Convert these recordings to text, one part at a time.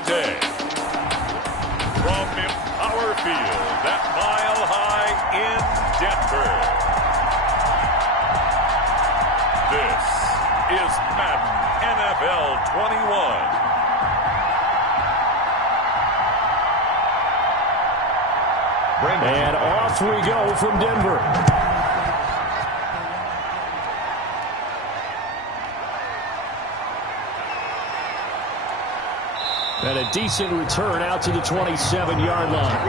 today. From Empower Field at Mile High in Denver, this is Madden NFL 21. And off we go from Denver. And a decent return out to the 27-yard line.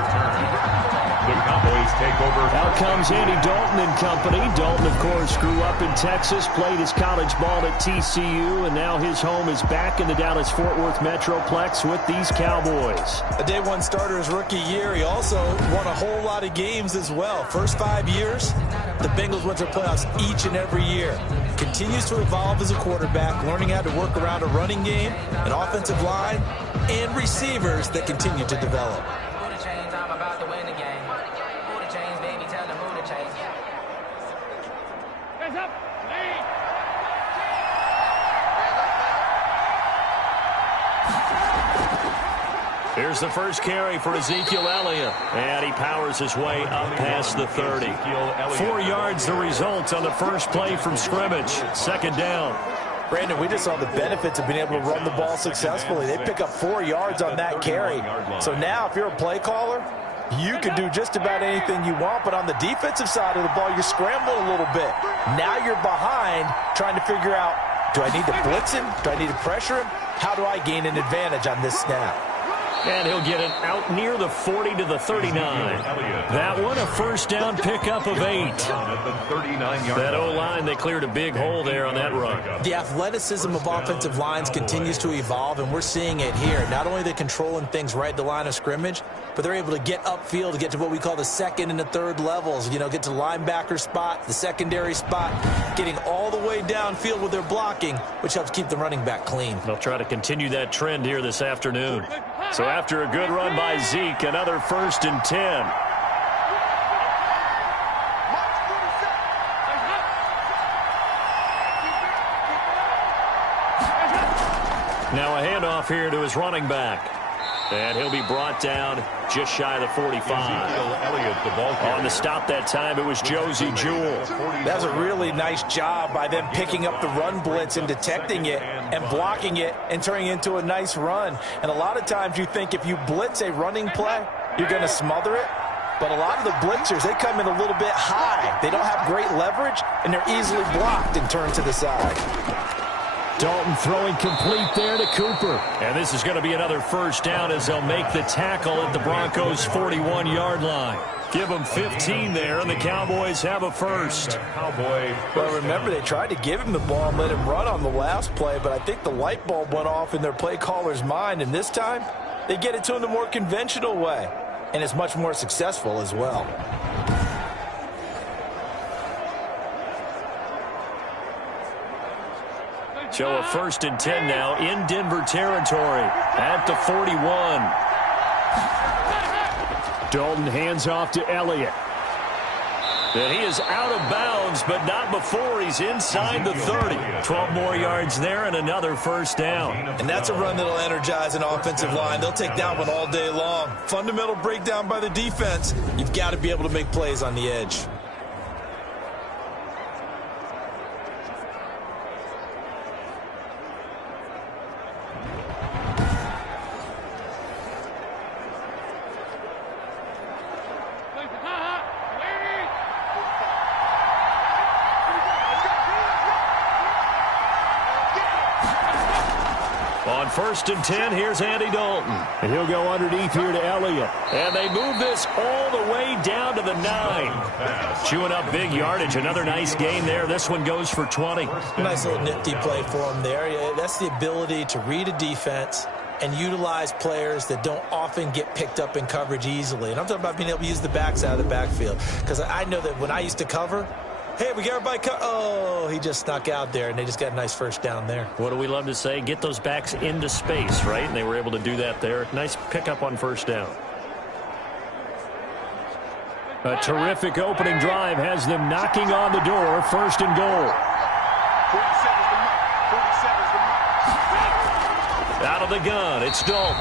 The Cowboys take over. Out comes Andy Dalton and company. Dalton, of course, grew up in Texas, played his college ball at TCU, and now his home is back in the Dallas-Fort Worth Metroplex with these Cowboys. A day one starter his rookie year. He also won a whole lot of games as well. First 5 years, the Bengals went to the playoffs each and every year. Continues to evolve as a quarterback, learning how to work around a running game, an offensive line, and receivers that continue to develop. Here's the first carry for Ezekiel Elliott. And he powers his way up past the 30. 4 yards the result on the first play from scrimmage. Second down. Brandon, we just saw the benefits of being able to run the ball successfully. They pick up 4 yards on that carry. So now if you're a play caller, you can do just about anything you want, but on the defensive side of the ball, you're scrambling a little bit. Now you're behind trying to figure out, do I need to blitz him? Do I need to pressure him? How do I gain an advantage on this snap? And he'll get it out near the 40 to the 39. That one, a first down pickup of 8. That O-line, they cleared a big hole there on that run. The athleticism of offensive lines continues to evolve, and we're seeing it here. Not only are they controlling things right at the line of scrimmage, but they're able to get upfield to get to what we call the second and the third levels. You know, get to the linebacker spot, the secondary spot, getting all the way downfield with their blocking, which helps keep the running back clean. They'll try to continue that trend here this afternoon. So after a good run by Zeke, another 1st and 10. Now a handoff here to his running back. And he'll be brought down just shy of the 45. On the stop that time, it was Josie Jewell. That's a really nice job by them picking up the run blitz and detecting it and blocking it and turning it into a nice run. And a lot of times you think if you blitz a running play, you're going to smother it. But a lot of the blitzers, they come in a little bit high. They don't have great leverage, and they're easily blocked and turned to the side. Dalton throwing complete there to Cooper. And this is going to be another first down as they'll make the tackle at the Broncos' 41-yard line. Give them 15 there, and the Cowboys have a first. Well, remember, they tried to give him the ball and let him run on the last play, but I think the light bulb went off in their play caller's mind, and this time they get it to him the more conventional way, and it's much more successful as well. So a 1st and 10 now in Denver territory at the 41. Dalton hands off to Elliott. And he is out of bounds, but not before he's inside the 30. 12 more yards there and another first down. And that's a run that'll energize an offensive line. They'll take that one all day long. Fundamental breakdown by the defense. You've got to be able to make plays on the edge. On 1st and 10, here's Andy Dalton. And he'll go underneath here to Elliott. And they move this all the way down to the 9. Chewing up big yardage. Another nice gain there. This one goes for 20. Nice little nifty play for him there. Yeah, that's the ability to read a defense and utilize players that don't often get picked up in coverage easily. And I'm talking about being able to use the backs out of the backfield. Because I know that when I used to cover, hey, we got everybody oh, he just snuck out there, and they just got a nice first down there. What do we love to say? Get those backs into space, right? And they were able to do that there. Nice pickup on first down. A terrific opening drive has them knocking on the door. 1st and goal. That'll From the gun, it's Dalton.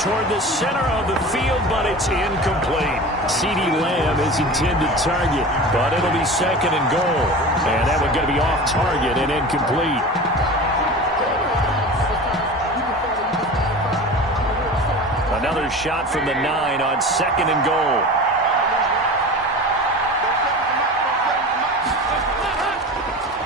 Toward the center of the field, but it's incomplete. CeeDee Lamb is intended target, but it'll be second and goal. And that one's going to be off target and incomplete. Another shot from the 9 on second and goal.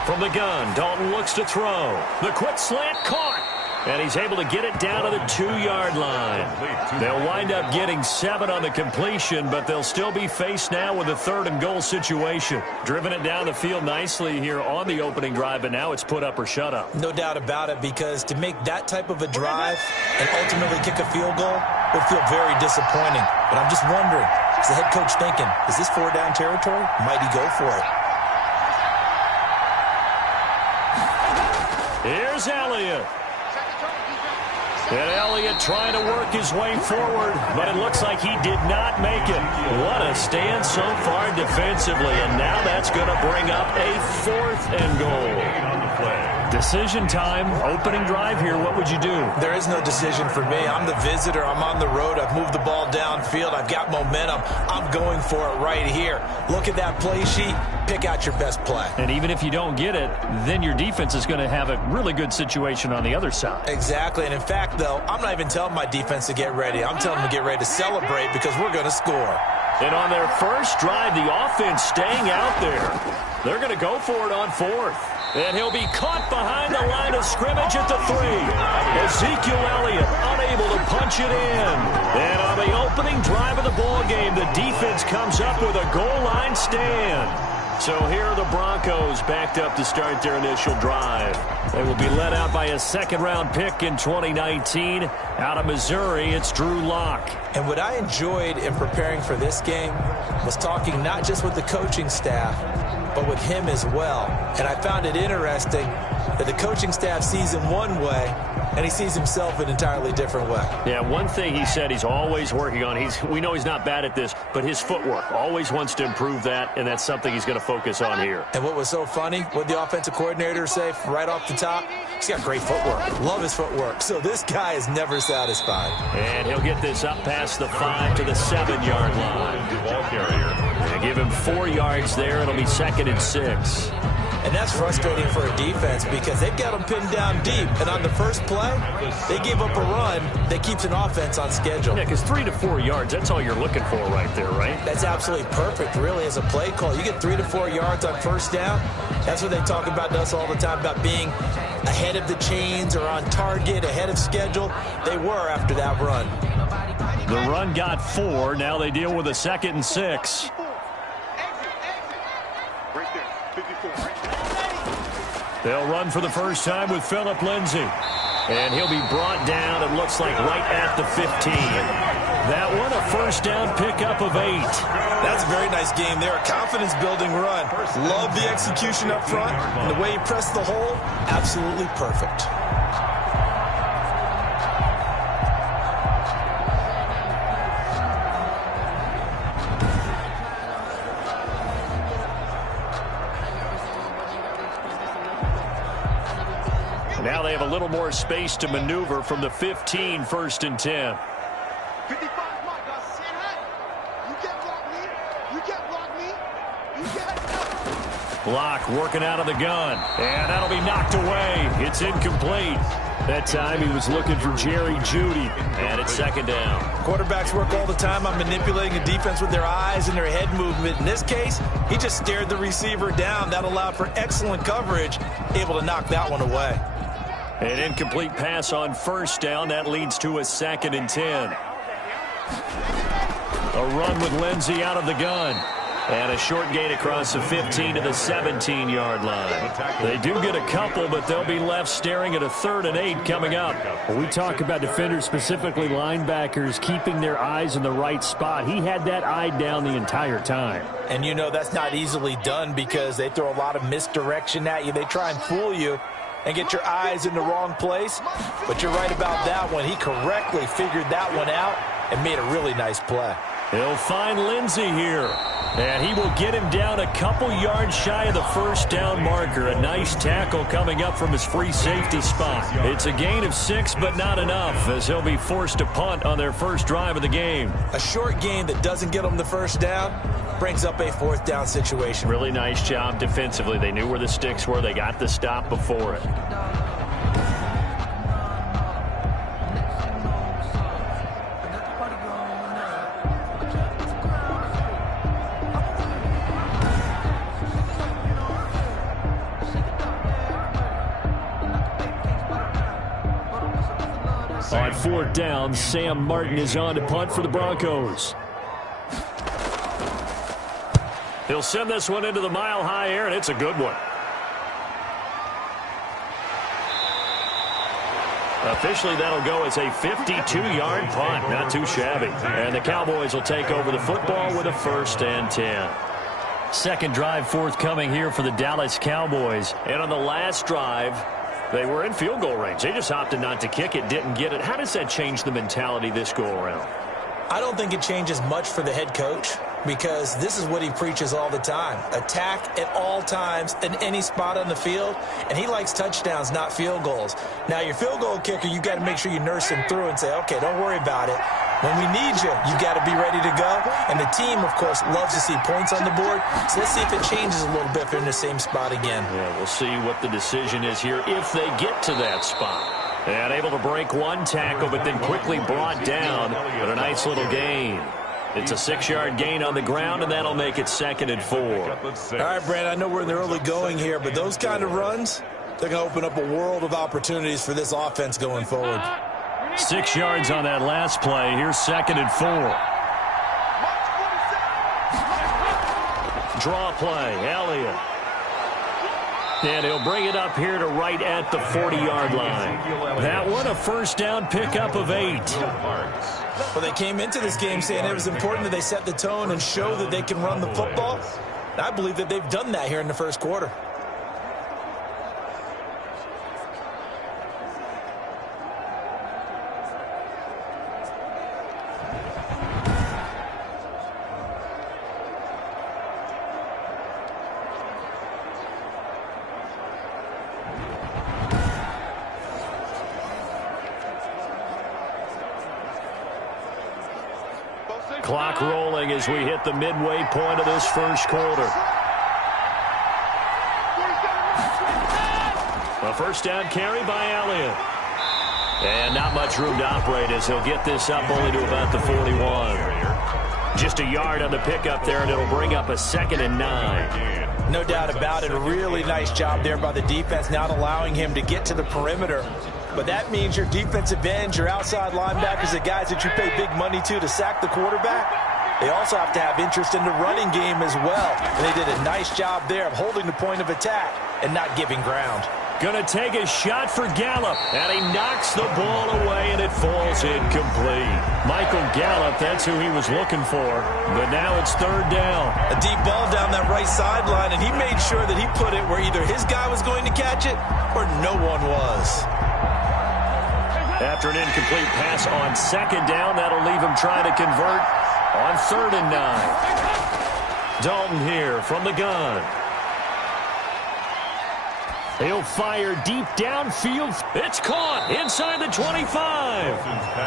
From the gun, Dalton looks to throw. The quick slant caught. And he's able to get it down to the 2-yard line. They'll wind up getting 7 on the completion, but they'll still be faced now with a 3rd and goal situation. Driven it down the field nicely here on the opening drive, but now it's put up or shut up. No doubt about it, because to make that type of a drive and ultimately kick a field goal would feel very disappointing. But I'm just wondering, is the head coach thinking, is this 4-down territory? Might he go for it? Here's Elliott. And Elliott trying to work his way forward, but it looks like he did not make it. What a stand so far defensively, and now that's going to bring up a 4th and goal. Decision time, opening drive here. What would you do? There is no decision for me. I'm the visitor. I'm on the road. I've moved the ball downfield. I've got momentum. I'm going for it right here. Look at that play sheet. Pick out your best play. And even if you don't get it, then your defense is going to have a really good situation on the other side. Exactly. And in fact, though, I'm not even telling my defense to get ready. I'm telling them to get ready to celebrate because we're going to score. And on their first drive, the offense staying out there. They're going to go for it on 4th. And he'll be caught behind the line of scrimmage at the 3. Ezekiel Elliott unable to punch it in. And on the opening drive of the ball game, the defense comes up with a goal line stand. So here are the Broncos backed up to start their initial drive. They will be led out by a 2nd-round pick in 2019. Out of Missouri, it's Drew Lock. And what I enjoyed in preparing for this game was talking not just with the coaching staff, but with him as well. And I found it interesting that the coaching staff sees him one way, and he sees himself an entirely different way. Yeah, one thing he said he's always working on, we know he's not bad at this, but his footwork, always wants to improve that, and that's something he's going to focus on here. And what was so funny, what the offensive coordinator say right off the top, he's got great footwork. Love his footwork. So this guy is never satisfied. And he'll get this up past the 5 to the 7-yard line. Ball carrier. They give him 4 yards there. It'll be 2nd and 6. And that's frustrating for a defense because they've got them pinned down deep. And on the first play, they gave up a run that keeps an offense on schedule. Yeah, because 3 to 4 yards, that's all you're looking for right there, right? That's absolutely perfect, really, as a play call. You get 3 to 4 yards on first down. That's what they talk about to us all the time, about being ahead of the chains or on target, ahead of schedule. They were after that run. The run got 4. Now they deal with a 2nd and 6. They'll run for the first time with Phillip Lindsay. And he'll be brought down, it looks like, right at the 15. That one, a first down pickup of 8. That's a very nice game there. A confidence-building run. Love the execution up front. And the way he pressed the hole, absolutely perfect. Now they have a little more space to maneuver from the 15, 1st and 10. Block working out of the gun. And that'll be knocked away. It's incomplete. That time he was looking for Jerry Jeudy. And it's 2nd down. Quarterbacks work all the time on manipulating a defense with their eyes and their head movement. In this case, he just stared the receiver down. That allowed for excellent coverage, able to knock that one away. An incomplete pass on first down. That leads to a 2nd and 10. A run with Lindsay out of the gun. And a short gain across the 15 to the 17-yard line. They do get a couple, but they'll be left staring at a 3rd and 8 coming up. When we talk about defenders, specifically linebackers, keeping their eyes in the right spot, he had that eye down the entire time. And you know that's not easily done because they throw a lot of misdirection at you. They try and fool you and get your eyes in the wrong place. But you're right about that one. He correctly figured that one out and made a really nice play. He'll find Lindsey here. And he will get him down a couple yards shy of the first down marker. A nice tackle coming up from his free safety spot. It's a gain of 6, but not enough, as he'll be forced to punt on their first drive of the game. A short gain that doesn't get them the first down brings up a fourth down situation. Really nice job defensively. They knew where the sticks were. They got the stop before it. On fourth down, Sam Martin is on to punt for the Broncos. He'll send this one into the mile-high air, and it's a good one. Officially, that'll go as a 52-yard punt. Not too shabby. And the Cowboys will take over the football with a 1st and 10. Second drive forthcoming here for the Dallas Cowboys. And on the last drive, they were in field goal range. They just opted not to kick it, didn't get it. How does that change the mentality this go-around? I don't think it changes much for the head coach, because this is what he preaches all the time. Attack at all times in any spot on the field, and he likes touchdowns, not field goals. Now, your field goal kicker, you got to make sure you nurse him through and say, okay, don't worry about it. When we need you, you got to be ready to go. And the team, of course, loves to see points on the board. So let's see if it changes a little bit if they're in the same spot again. Yeah, we'll see what the decision is here if they get to that spot. And able to break one tackle, but then quickly brought down. But a nice little gain. It's a 6-yard gain on the ground, and that'll make it 2nd and 4. All right, Brad, I know we're in the early going here, but those kind of runs, they're going to open up a world of opportunities for this offense going forward. 6 yards on that last play. Here's 2nd and 4. Draw play, Elliott. And he'll bring it up here to right at the 40-yard line. That one, a first down pickup of 8. Well, they came into this game saying it was important that they set the tone and show that they can run the football. And I believe that they've done that here in the first quarter. Clock rolling as we hit the midway point of this first quarter. A first down carry by Elliott. And not much room to operate as he'll get this up only to about the 41. Just a yard on the pickup there, and it'll bring up a 2nd and 9. No doubt about it. A really nice job there by the defense, not allowing him to get to the perimeter. But that means your defensive ends, your outside linebackers, the guys that you pay big money to sack the quarterback, they also have to have interest in the running game as well. And they did a nice job there of holding the point of attack and not giving ground. Going to take a shot for Gallup, and he knocks the ball away, and it falls incomplete. Michael Gallup, that's who he was looking for, but now it's 3rd down. A deep ball down that right sideline, and he made sure that he put it where either his guy was going to catch it or no one was. After an incomplete pass on 2nd down, that'll leave him trying to convert on 3rd and 9. Dalton here from the gun. He'll fire deep downfield. It's caught inside the 25.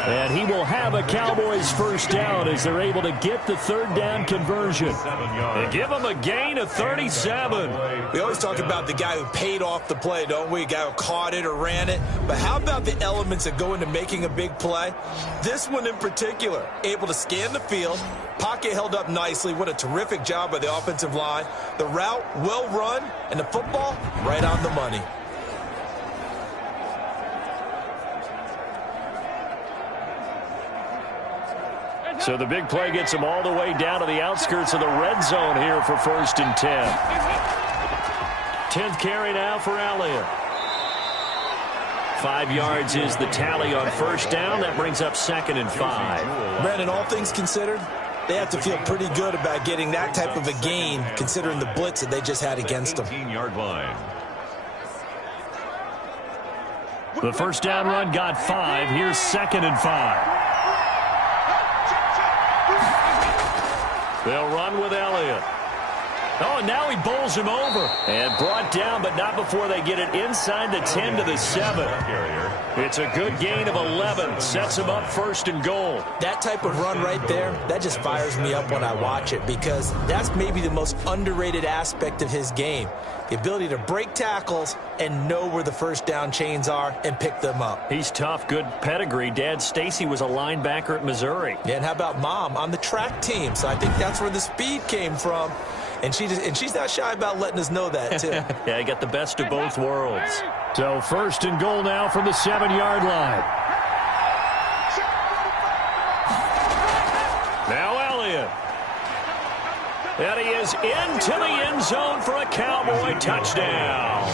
And he will have a Cowboys first down as they're able to get the 3rd down conversion. And give him a gain of 37. We always talk about the guy who paid off the play, don't we? A guy who caught it or ran it. But how about the elements that go into making a big play? This one in particular, able to scan the field. Pocket held up nicely. What a terrific job by the offensive line. The route, well run, and the football, right on the money. So the big play gets him all the way down to the outskirts of the red zone here for 1st and 10. 10th carry now for Elliott. 5 yards is the tally on first down. That brings up 2nd and 5. Brandon, all things considered, they have to feel pretty good about getting that type of a gain, considering the blitz that they just had against them. 18-yard line. The first down run got 5. Here's 2nd and 5. They'll run with Elliott. Oh, and now he bowls him over. And brought down, but not before they get it inside the 10 to the 7. It's a good gain of 11. Sets him up 1st and goal. That type of run right there, that just fires me up when I watch it, because that's maybe the most underrated aspect of his game. The ability to break tackles and know where the first down chains are and pick them up. He's tough, good pedigree. Dad, Stacy, was a linebacker at Missouri. Yeah, and how about Mom on the track team? So I think that's where the speed came from. And she's not shy about letting us know that, too. Yeah, he got the best of both worlds. So 1st and goal now from the 7-yard line. Now Elliott. And he is into the end zone for a Cowboy touchdown.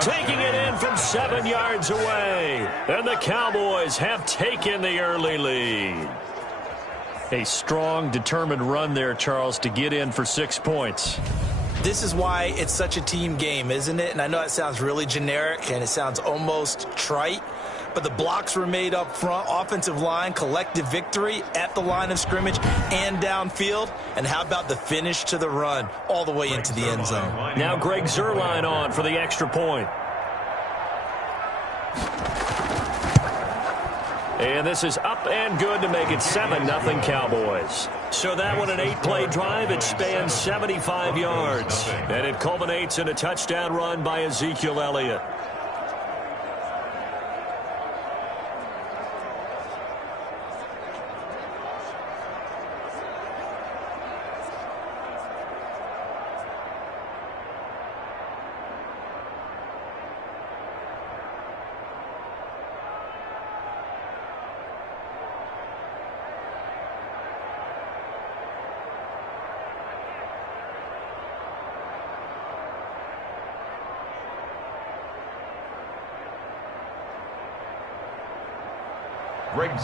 Taking it in from 7 yards away. And the Cowboys have taken the early lead. A strong, determined run there, Charles, to get in for 6 points. This is why it's such a team game, isn't it? And I know it sounds really generic and it sounds almost trite, but the blocks were made up front, offensive line, collective victory at the line of scrimmage and downfield. And how about the finish to the run all the way into the end zone? Now Greg Zuerlein on for the extra point. And this is up and good to make it 7-0 Cowboys. So that one an 8-play drive. It spans 75 yards. And it culminates in a touchdown run by Ezekiel Elliott.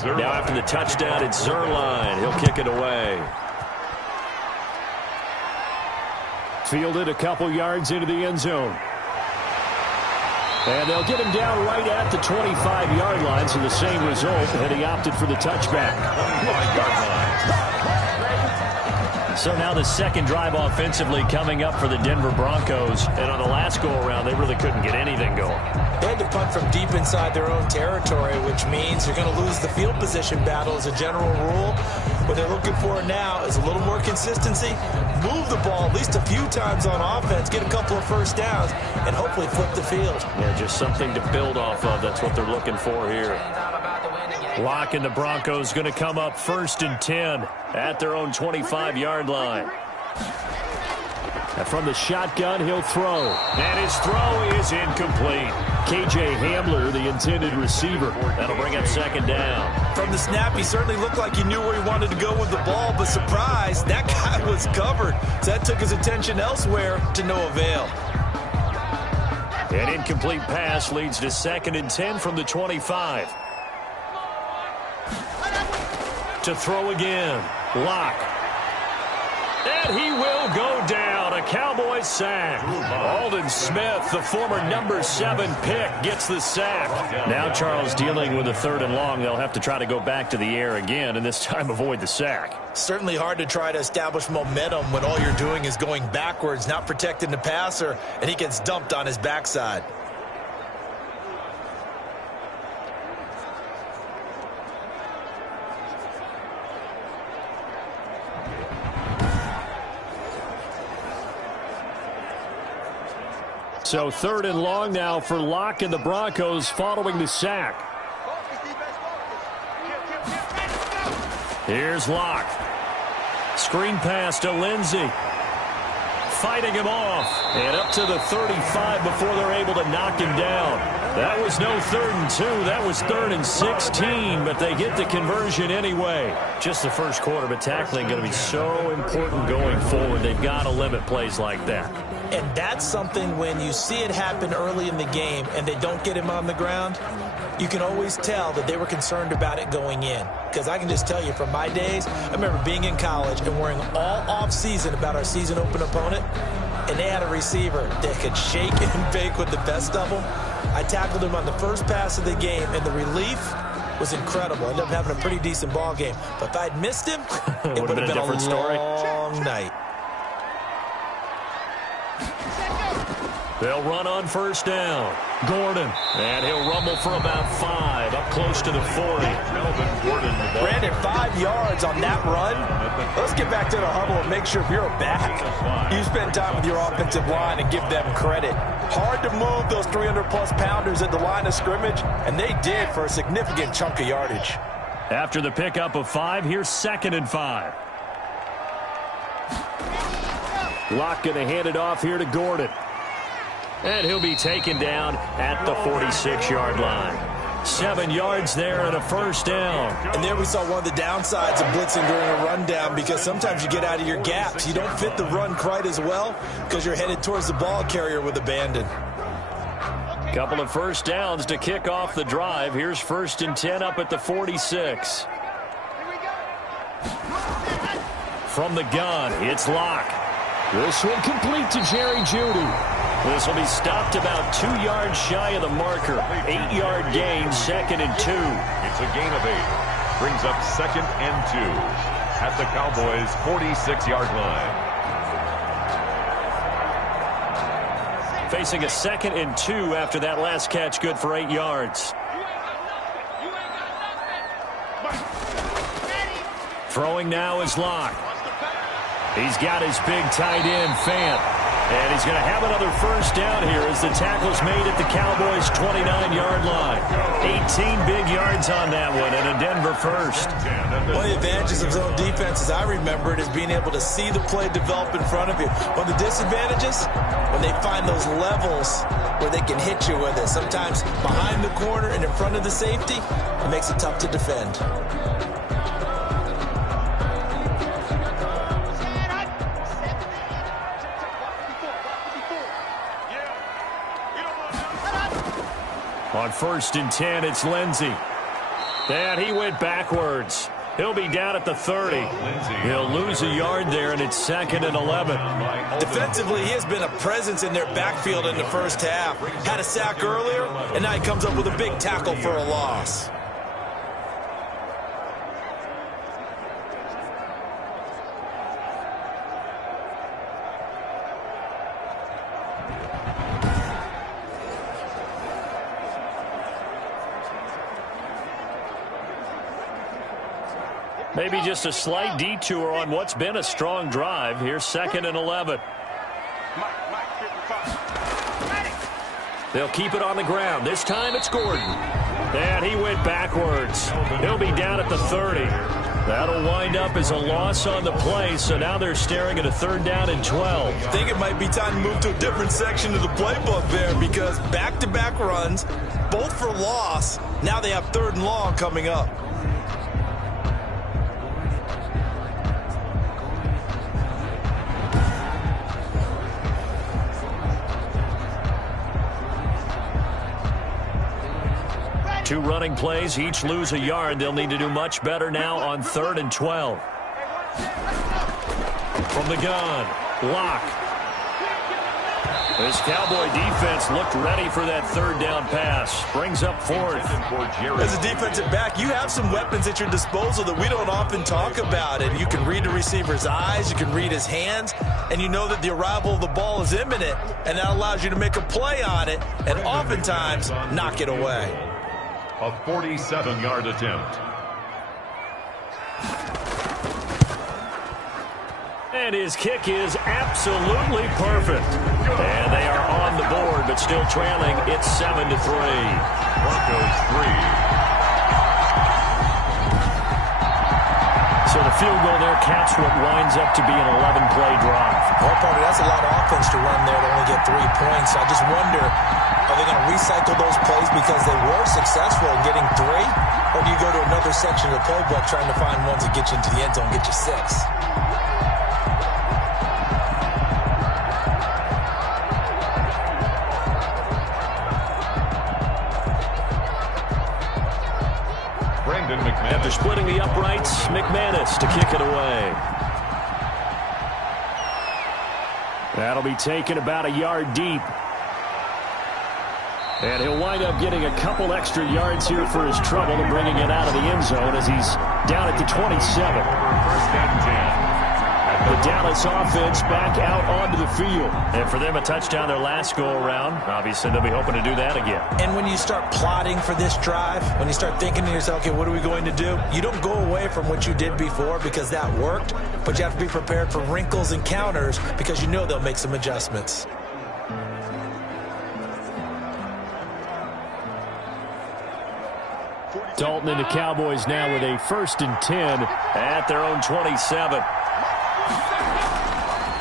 Now after the touchdown, it's Zuerlein. He'll kick it away. Fielded a couple yards into the end zone. And they'll get him down right at the 25-yard line, so the same result, and he opted for the touchback. So now the second drive offensively coming up for the Denver Broncos. And on the last go-around, they really couldn't get anything going. They had to punt from deep inside their own territory, which means you're going to lose the field position battle as a general rule. What they're looking for now is a little more consistency, move the ball at least a few times on offense, get a couple of first downs, and hopefully flip the field. Yeah, just something to build off of. That's what they're looking for here. Locke and the Broncos going to come up 1st and 10 at their own 25-yard line. And from the shotgun, he'll throw. And his throw is incomplete. K.J. Hamler, the intended receiver. That'll bring up 2nd down. From the snap, he certainly looked like he knew where he wanted to go with the ball, but surprise, that guy was covered. So that took his attention elsewhere to no avail. An incomplete pass leads to 2nd and 10 from the 25. To throw again. Locke. And he will go down. A Cowboys sack. Aldon Smith, the former number 7 pick, gets the sack. Now Charles dealing with a 3rd and long. They'll have to try to go back to the air again, and this time avoid the sack. Certainly hard to try to establish momentum when all you're doing is going backwards, not protecting the passer, and he gets dumped on his backside. So 3rd and long now for Locke and the Broncos following the sack. Here's Locke. Screen pass to Lindsey. Fighting him off. And up to the 35 before they're able to knock him down. That was no 3rd and 2. That was 3rd and 16, but they get the conversion anyway. Just the first quarter, but tackling going to be so important going forward. They've got to limit plays like that. And that's something when you see it happen early in the game and they don't get him on the ground, you can always tell that they were concerned about it going in. Because I can just tell you from my days, I remember being in college and worrying all off-season about our season open opponent, and they had a receiver that could shake and bake with the best of them. I tackled him on the first pass of the game, and the relief was incredible. Ended up having a pretty decent ball game. But if I'd missed him, it would have been a different story. Long night. They'll run on first down. Gordon. And he'll rumble for about 5, up close to the 40. Brandon, 5 yards on that run. Let's get back to the huddle and make sure if you're a back, you spend time with your offensive line and give them credit. Hard to move those 300-plus pounders at the line of scrimmage, and they did for a significant chunk of yardage. After the pickup of 5, here's 2nd and 5. Locke going to hand it off here to Gordon. And he'll be taken down at the 46-yard line. 7 yards there and a first down. And there we saw one of the downsides of blitzing during a rundown, because sometimes you get out of your gaps. You don't fit the run quite as well because you're headed towards the ball carrier with abandon. Couple of first downs to kick off the drive. Here's 1st and 10 up at the 46. From the gun, it's Locke. This one complete to Jerry Jeudy. This will be stopped about 2 yards shy of the marker. 8-yard gain, 2nd and 2. It's a gain of 8. Brings up 2nd and 2 at the Cowboys' 46-yard line. Facing a 2nd and 2 after that last catch, good for 8 yards. Throwing now is Locke. He's got his big tight end, Fant. And he's going to have another first down here as the tackle's made at the Cowboys' 29-yard line. 18 big yards on that one, and a Denver first. One of the advantages of zone defense, as I remember it, is being able to see the play develop in front of you. One of the disadvantages, when they find those levels where they can hit you with it. Sometimes behind the corner and in front of the safety, it makes it tough to defend. On 1st and 10, it's Lindsey. And he went backwards. He'll be down at the 30. He'll lose a yard there, and it's 2nd and 11. Defensively, he has been a presence in their backfield in the first half. Had a sack earlier, and now he comes up with a big tackle for a loss. Maybe just a slight detour on what's been a strong drive. Here's 2nd and 11. They'll keep it on the ground. This time it's Gordon. And he went backwards. He'll be down at the 30. That'll wind up as a loss on the play, so now they're staring at a 3rd down and 12. I think it might be time to move to a different section of the playbook there, because back-to-back runs, both for loss. Now they have 3rd and long coming up. Two running plays, each lose a yard. They'll need to do much better now on 3rd and 12. From the gun, Locke. This Cowboy defense looked ready for that 3rd down pass. Brings up 4th. As a defensive back, you have some weapons at your disposal that we don't often talk about. And you can read the receiver's eyes, you can read his hands, and you know that the arrival of the ball is imminent, and that allows you to make a play on it and oftentimes knock it away. A 47-yard attempt. And his kick is absolutely perfect. And they are on the board, but still trailing. It's 7-3. Broncos 3. So the field goal there caps what winds up to be an 11-play drive. Well, Parker, that's a lot of offense to run there to only get 3 points. I just wonder, are they going to recycle those plays because they were successful in getting 3? Or do you go to another section of the playbook trying to find ones that get you into the end zone and get you 6? After splitting the uprights, McManus to kick it away. That'll be taken about a yard deep. And he'll wind up getting a couple extra yards here for his trouble and bringing it out of the end zone as he's down at the 27. First and 10. The Dallas offense back out onto the field. And for them, a touchdown their last go-around. Obviously, they'll be hoping to do that again. And when you start plotting for this drive, when you start thinking to yourself, okay, what are we going to do? You don't go away from what you did before because that worked, but you have to be prepared for wrinkles and counters because you know they'll make some adjustments. Dalton and the Cowboys now with a 1st and 10 at their own 27.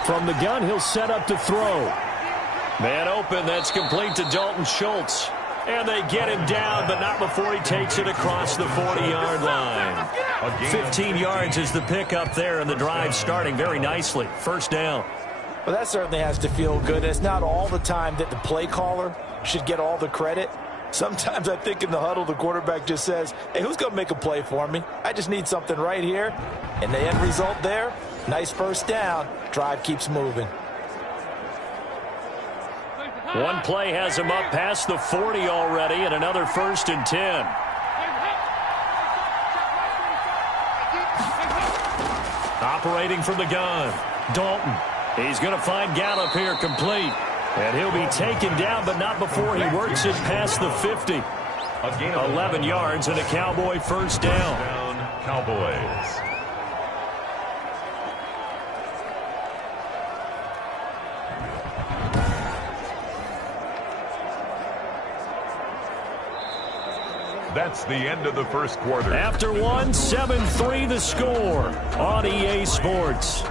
From the gun, he'll set up to throw. Man open, that's complete to Dalton Schultz. And they get him down, but not before he takes it across the 40-yard line. 15 yards is the pickup there, and the drive starting very nicely. First down. Well, that certainly has to feel good. It's not all the time that the play caller should get all the credit. Sometimes I think in the huddle, the quarterback just says, hey, who's going to make a play for me? I just need something right here. And the end result there, nice first down. Drive keeps moving. One play has him up past the 40 already, and another 1st and 10. Operating from the gun, Dalton. He's going to find Gallup here complete. And he'll be taken down, but not before he works it past the 50. 11 yards and a Cowboy first down. Cowboys. That's the end of the first quarter. After one, 7-3 the score on EA Sports.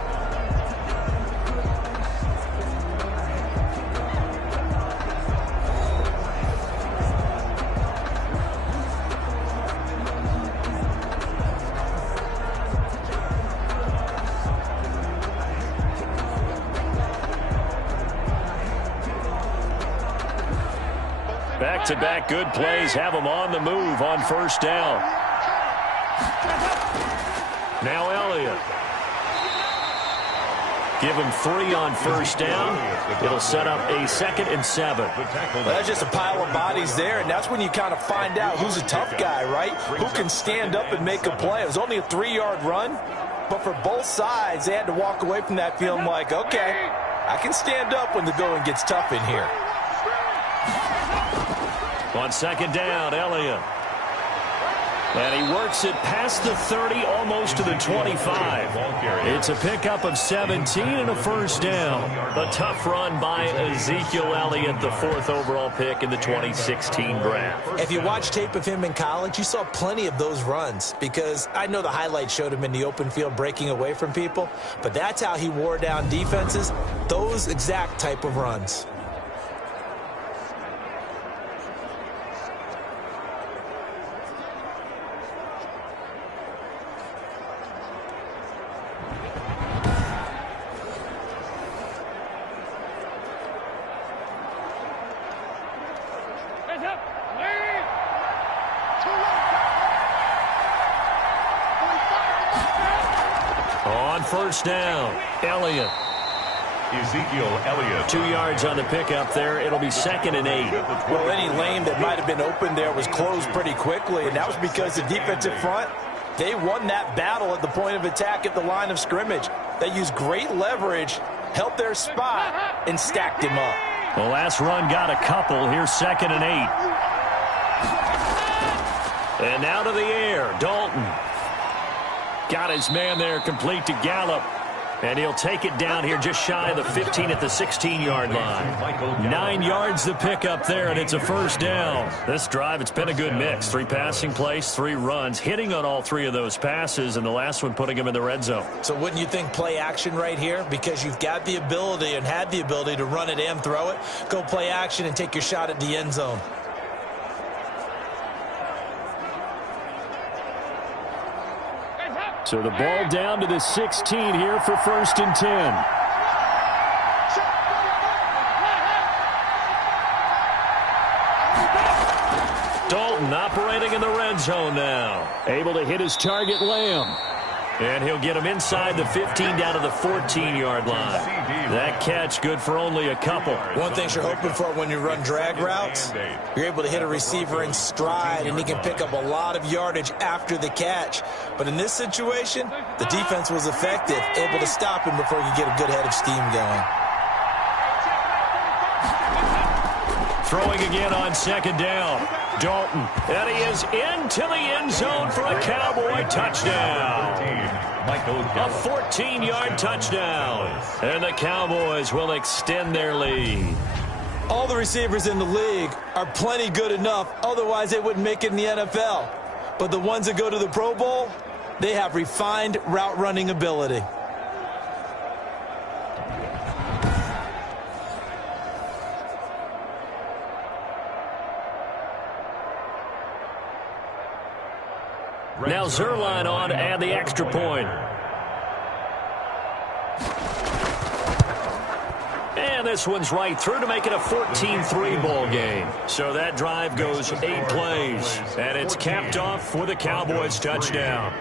Back-to-back good plays have them on the move on first down. Now Elliott. Give him 3 on first down. It'll set up a 2nd and 7. Well, that's just a pile of bodies there, and that's when you kind of find out who's a tough guy, right? Who can stand up and make a play. It was only a 3-yard run, but for both sides, they had to walk away from that feeling like, okay, I can stand up when the going gets tough in here. On second down, Elliott. And he works it past the 30, almost to the 25. It's a pickup of 17 and a first down. A tough run by Ezekiel Elliott, the 4th overall pick in the 2016 draft. If you watch tape of him in college, you saw plenty of those runs because I know the highlights showed him in the open field breaking away from people, but that's how he wore down defenses, those exact type of runs. First down, Elliott. Ezekiel Elliott. 2 yards on the pickup there. It'll be 2nd and 8. Well, any lane that might have been open there was closed pretty quickly, and that was because the defensive front, they won that battle at the point of attack at the line of scrimmage. They used great leverage, held their spot, and stacked him up. The last run got a couple. Here's 2nd and 8. And now to the air, Dalton. Got his man there complete to Gallup. And he'll take it down here just shy of the 15 at the 16-yard line. 9 yards the pickup there, and it's a first down. This drive, it's been a good mix. 3 passing plays, 3 runs, hitting on all 3 of those passes, and the last one putting him in the red zone. So wouldn't you think play action right here? Because you've got the ability and had the ability to run it and throw it. Go play action and take your shot at the end zone. So the ball down to the 16 here for 1st and 10. Dalton operating in the red zone now. Able to hit his target, Lamb. And he'll get him inside the 15 down to the 14-yard line. That catch good for only a couple. One thing you're hoping for when you run drag routes, you're able to hit a receiver in stride, and he can pick up a lot of yardage after the catch. But in this situation, the defense was effective, able to stop him before he could get a good head of steam going. Throwing again on second down. Dalton. And he is into the end zone for a Cowboy touchdown. A 14-yard touchdown. And the Cowboys will extend their lead. All the receivers in the league are plenty good enough. Otherwise, they wouldn't make it in the NFL. But the ones that go to the Pro Bowl, they have refined route running ability. Now Zerline on to add the extra point. And this one's right through to make it a 14-3 ball game. So that drive goes 8 plays. And it's capped off with a Cowboys touchdown.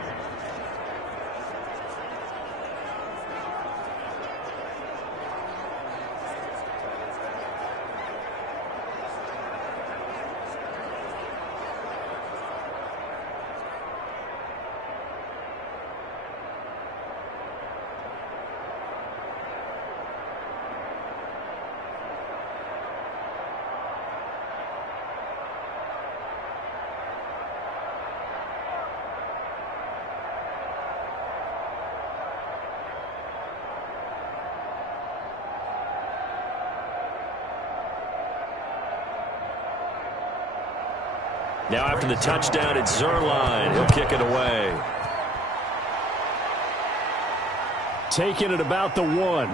Now after the touchdown, it's Zerline. He'll kick it away. Taking it about the 1.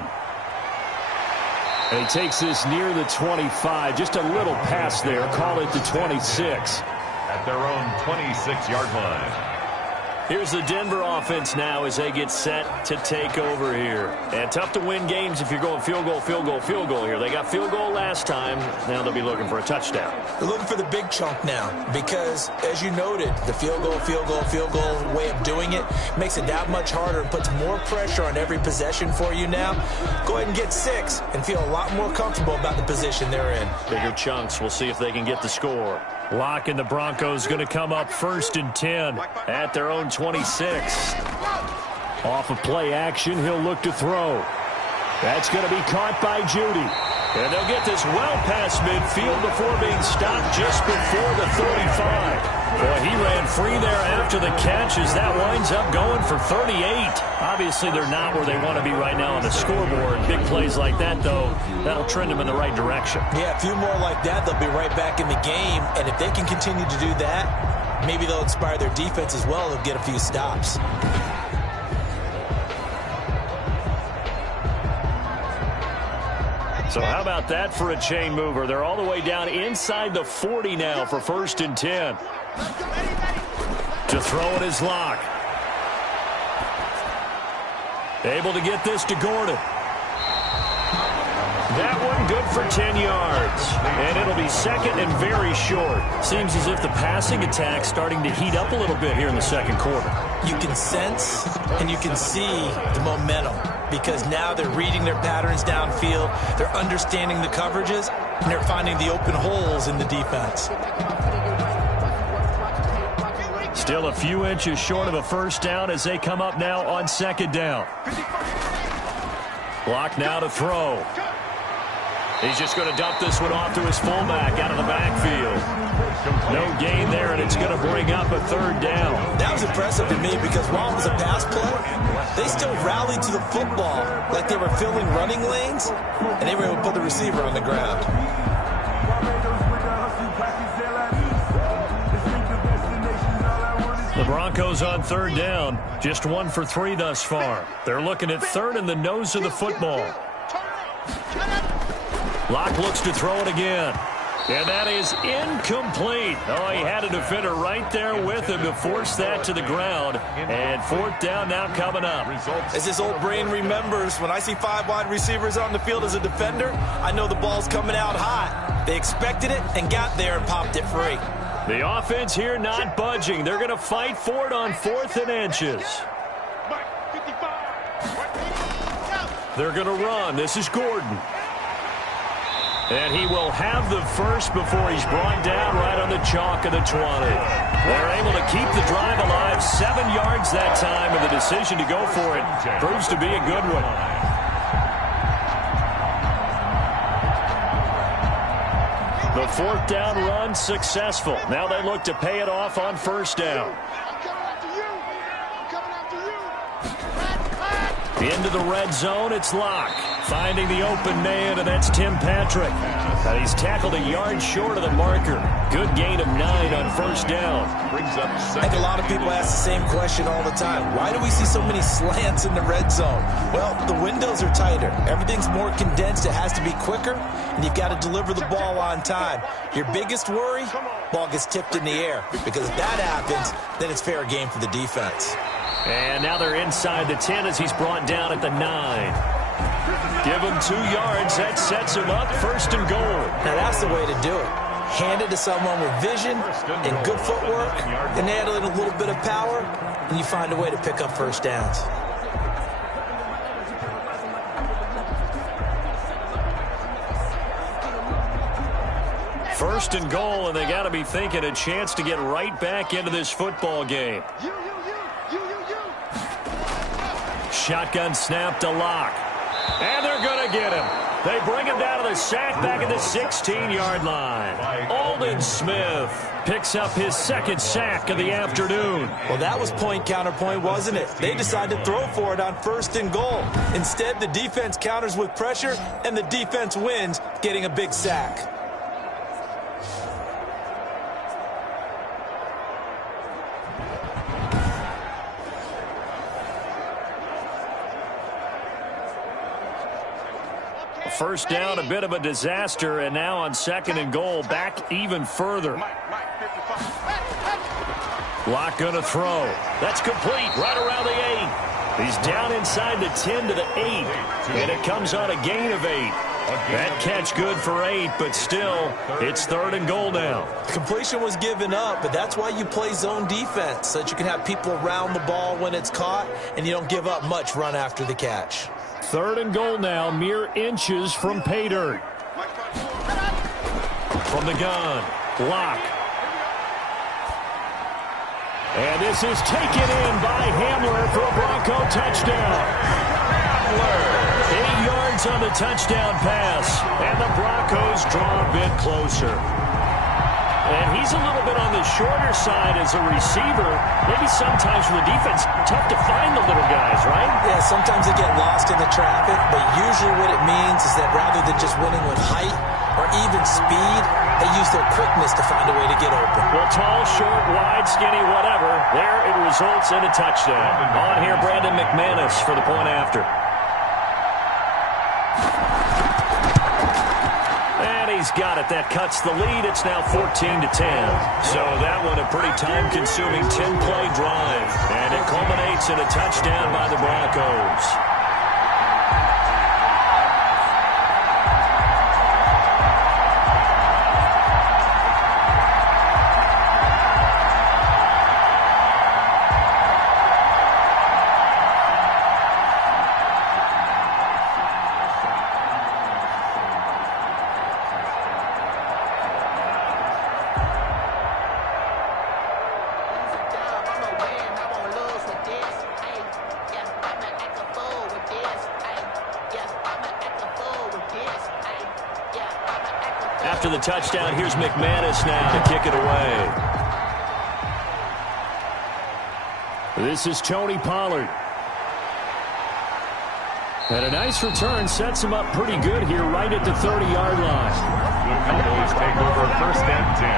And he takes this near the 25. Just a little pass there. Call it the 26. At their own 26-yard line. Here's the Denver offense now as they get set to take over here. And tough to win games if you're going field goal, field goal, field goal here. They got field goal last time. Now they'll be looking for a touchdown. They're looking for the big chunk now because, as you noted, the field goal way of doing it makes it that much harder and puts more pressure on every possession for you now. Go ahead and get 6 and feel a lot more comfortable about the position they're in. Bigger chunks. We'll see if they can get the score. Locke and the Broncos going to come up 1st and 10 at their own 26. Off of play action, he'll look to throw. That's going to be caught by Judy. And they'll get this well past midfield before being stopped just before the 35. Boy, he ran free there after the catch as that winds up going for 38. Obviously, they're not where they want to be right now on the scoreboard. Big plays like that, though, that'll trend them in the right direction. Yeah, a few more like that, they'll be right back in the game. And if they can continue to do that, maybe they'll inspire their defense as well. They'll get a few stops. So how about that for a chain mover? They're all the way down inside the 40 now for 1st and 10. To throw it is Locke. Able to get this to Gordon. That one good for 10 yards. And it'll be 2nd and very short. Seems as if the passing attack's starting to heat up a little bit here in the 2nd quarter. You can sense and you can see the momentum because now they're reading their patterns downfield, they're understanding the coverages, and they're finding the open holes in the defense. Still a few inches short of a 1st down as they come up now on 2nd down. Locke now to throw. He's just going to dump this one off to his fullback out of the backfield. No gain there, and it's going to bring up a 3rd down. That was impressive to me because while it was a pass play, they still rallied to the football like they were filling running lanes, and they were able to put the receiver on the ground. The Broncos on 3rd down, just 1 for 3 thus far. They're looking at 3rd in the nose of the football. Locke looks to throw it again. And that is incomplete. Oh, he had a defender right there with him to force that to the ground. And 4th down now coming up. As this old brain remembers, when I see 5 wide receivers on the field as a defender, I know the ball's coming out hot. They expected it and got there and popped it free. The offense here not budging. They're going to fight for it on 4th and inches. They're going to run. This is Gordon. And he will have the first before he's brought down right on the chalk of the 20. They're able to keep the drive alive. 7 yards that time, and the decision to go for it proves to be a good one. The 4th down run successful. Now they look to pay it off on 1st down. Into the red zone, it's Locke. Finding the open man, and that's Tim Patrick. And he's tackled a yard short of the marker. Good gain of 9 on 1st down. I think a lot of people ask the same question all the time. Why do we see so many slants in the red zone? Well, the windows are tighter. Everything's more condensed. It has to be quicker, and you've got to deliver the ball on time. Your biggest worry, ball gets tipped in the air. Because if that happens, then it's fair game for the defense. And now they're inside the 10 as he's brought down at the 9. Give him 2 yards. That sets him up 1st and goal. Now that's the way to do it. Hand it to someone with vision and good footwork, and add in a little bit of power, and you find a way to pick up 1st downs. First and goal, and they got to be thinking a chance to get right back into this football game. Shotgun snap to Locke. And they're going to get him. They bring him down to the sack back at the 16-yard line. Aldon Smith picks up his 2nd sack of the afternoon. Well, that was point counterpoint, wasn't it? They decided to throw for it on 1st and goal. Instead, the defense counters with pressure, and the defense wins, getting a big sack. First down, a bit of a disaster, and now on 2nd and goal, back even further. Locke gonna throw. That's complete, right around the 8. He's down inside the 10 to the 8, and it comes on a gain of 8. That catch good for 8, but still, it's 3rd and goal now. Completion was given up, but that's why you play zone defense, so that you can have people around the ball when it's caught, and you don't give up much run after the catch. 3rd and goal now, mere inches from pay dirt. From the gun, Locke. And this is taken in by Hamler for a Bronco touchdown. 8 yards on the touchdown pass, and the Broncos draw a bit closer. And he's a little bit on the shorter side as a receiver. Maybe sometimes for the defense, tough to find the little guys, right? Yeah, sometimes they get lost in the traffic, but usually what it means is that rather than just winning with height or even speed, they use their quickness to find a way to get open. Well, tall, short, wide, skinny, whatever, there it results in a touchdown. On here, Brandon McManus for the point after. He's got it. That cuts the lead. It's now 14-10. So that one a pretty time-consuming 10-play drive. And it culminates in a touchdown by the Broncos. After the touchdown, here's McManus now to kick it away. This is Tony Pollard. And a nice return sets him up pretty good here right at the 30-yard line. The Cowboys take over 1st and 10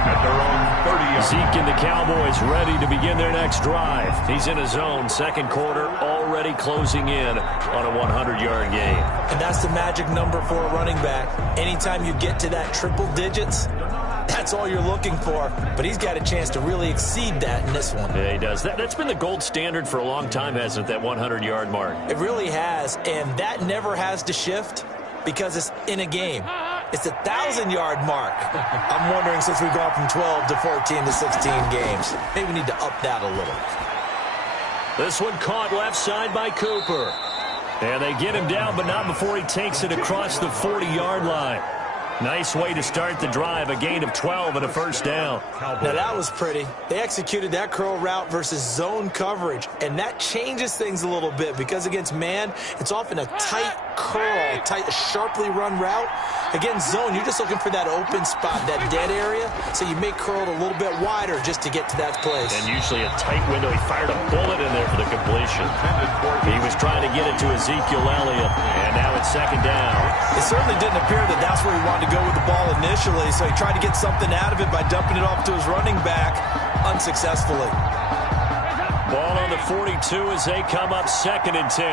at their own 30-yard. Zeke and the Cowboys ready to begin their next drive. He's in his zone, 2nd quarter, already closing in on a 100-yard game. And that's the magic number for a running back. Anytime you get to that triple digits, that's all you're looking for. But he's got a chance to really exceed that in this one. Yeah, he does. That's been the gold standard for a long time, hasn't it, that 100-yard mark? It really has, and that never has to shift because it's in a game. It's a 1,000-yard mark. I'm wondering, since we've gone from 12 to 14 to 16 games, maybe we need to up that a little. This one caught left side by Cooper. And they get him down, but not before he takes it across the 40-yard line. Nice way to start the drive, a gain of 12 and a first down. Now that was pretty. They executed that curl route versus zone coverage, and that changes things a little bit because against man, it's often a tight curl, sharply run route. Against zone, you're just looking for that open spot, that dead area, so you may curl it a little bit wider just to get to that place. And usually a tight window. He fired a bullet in there for the completion. He was trying to get it to Ezekiel Elliott, and now it's second down. It certainly didn't appear that that's where he wanted to go with the ball initially, so he tried to get something out of it by dumping it off to his running back unsuccessfully. Ball on the 42 as they come up 2nd and 10.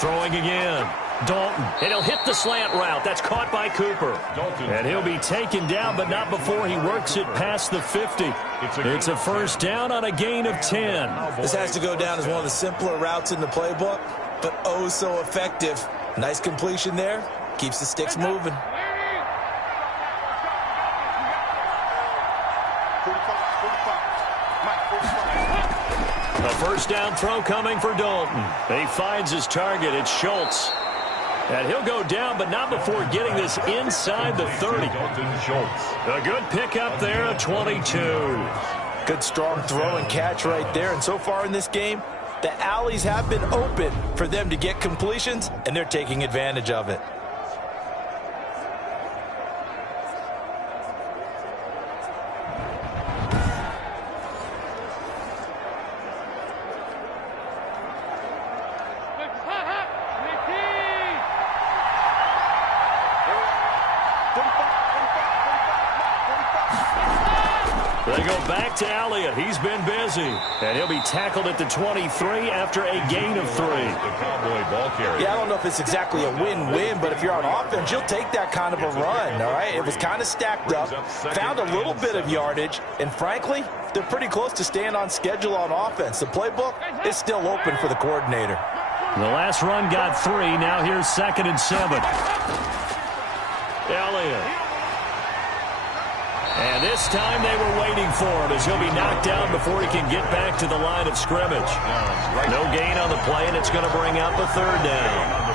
Throwing again. Dalton. And he'll hit the slant route. That's caught by Cooper. And he'll be taken down, but not before he works it past the 50. It's a first down on a gain of 10. This has to go down as one of the simpler routes in the playbook, but oh so effective. Nice completion there. Keeps the sticks moving. A first down throw coming for Dalton. He finds his target. It's Schultz. And he'll go down, but not before getting this inside the 30. A good pickup there, a 22. Good strong throw and catch right there. And so far in this game, the alleys have been open for them to get completions, and they're taking advantage of it. They go back to Elliott. He's been busy. And he'll be tackled at the 23 after a gain of 3. The Cowboy ball carrier. Yeah, I don't know if it's exactly a win-win, but if you're on offense, you'll take that kind of a run, all right? It was kind of stacked up, found a little bit of yardage, and frankly, they're pretty close to staying on schedule on offense. The playbook is still open for the coordinator. The last run got 3. Now here's 2nd and 7. Elliott. And this time they were waiting for him as he'll be knocked down before he can get back to the line of scrimmage. No gain on the play, and it's going to bring up a 3rd down.